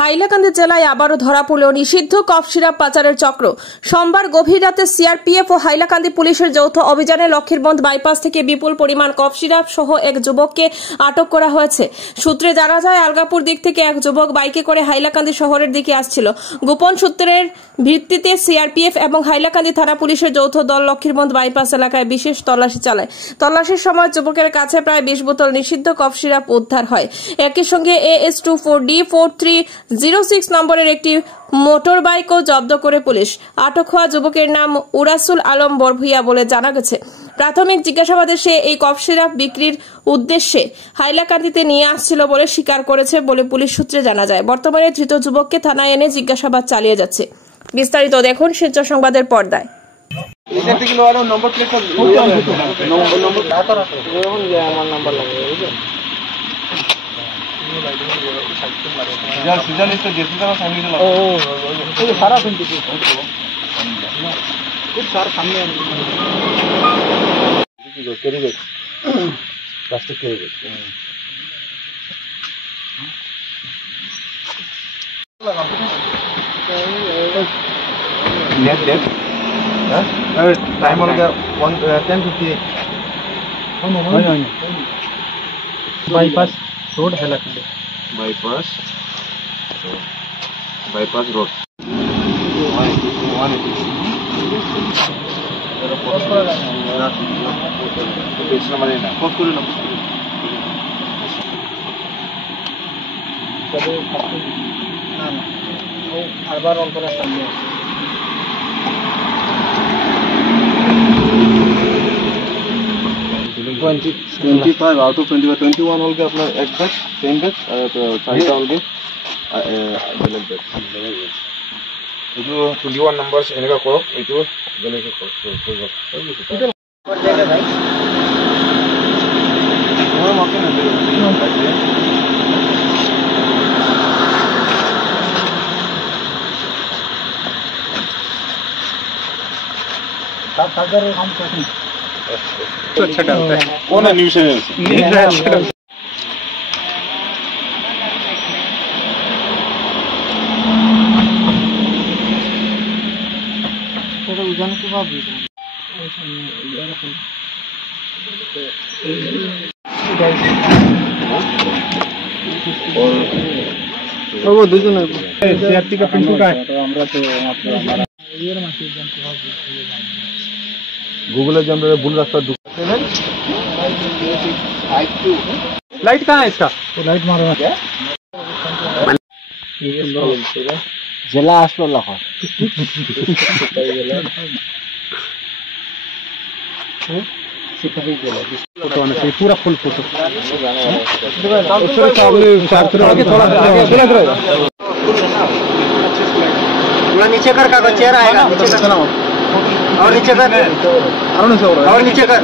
হাইলাকান্দি জেলায় আবারও ধরা পড়ল নিষিদ্ধ কফ সিরাপ পাচারের চক্র। সোমবার গভীর রাতে সিআরপিএফ ও হাইলাকান্দি পুলিশের যৌথ অভিযানে লক্ষ্মীরবন্দ বাইপাস থেকে বিপুল পরিমাণ কফ সিরাপ সহ এক যুবককে আটক করা হয়েছে। সূত্রে জানা যায়, আলগাপুর দিক থেকে এক যুবক বাইকে করে হাইলাকান্দি শহরের দিকে আসছিল। গোপন সূত্রের ভিত্তিতে সিআরপিএফ এবং হাইলাকান্দি থানা পুলিশের যৌথ দল লক্ষ্মীরবন্দ বাইপাস এলাকায় বিশেষ তল্লাশি চালায়। তল্লাশির সময় যুবকের কাছে প্রায় 20 বোতল নিষিদ্ধ কফ সিরাপ উদ্ধার হয়। একই সঙ্গে AS24D4306 নম্বরের একটি মোটর বাইকও জব্দ করে পুলিশ। আটক হওয়া যুবকের নাম উরাসুল আলম বরভুইয়া বলে জানা গেছে। প্রাথমিক জিজ্ঞাসাবাদে সে এই কফ সিরাপ বিক্রির উদ্দেশ্যে হাইলাকান্দিতে নিয়ে আসছিল বলে স্বীকার করেছে বলে পুলিশ সূত্রে জানা যায়। বর্তমানে ধৃত যুবককে থানায় এনে জিজ্ঞাসাবাদ চালিয়ে যাচ্ছে। বিস্তারিত দেখুন শিলচর সংবাদের পর্দায়। टाइम हो गया 10:58 bypass road Hailakandi bypass road আরবার অন্তরা সামনে 25 out of 21 हो गया अपना एक बैच 10 बैच चाइता हो गया बेलेग बैच ಇದು 21 ನಂಬರ್ಸ್ ಏನಗ ಕೊ ಇದು ಬೆಲೆಗೆ ಕೊಡ್ತೀವಿ और जाएगा भाई वो मौके में साथ सागर हम करते तो अच्छा डालता है कौन है न्यूज़ चैनल थोड़ा उजान के बाद और वो दूसरा सीआरपी का पिंटू का है तो हमरा तो मतलब हमारा ये ना उजान के बाद गूगल जब भूल रास्ता लाइट कहाँ है इसका तो लाइट मारो क्या जिला अस्पताल लगा पूरा फुल फोटो थोड़ा नीचे कर कागज चेहरा आएगा नीचे कर और नीचे कर और नीचे कर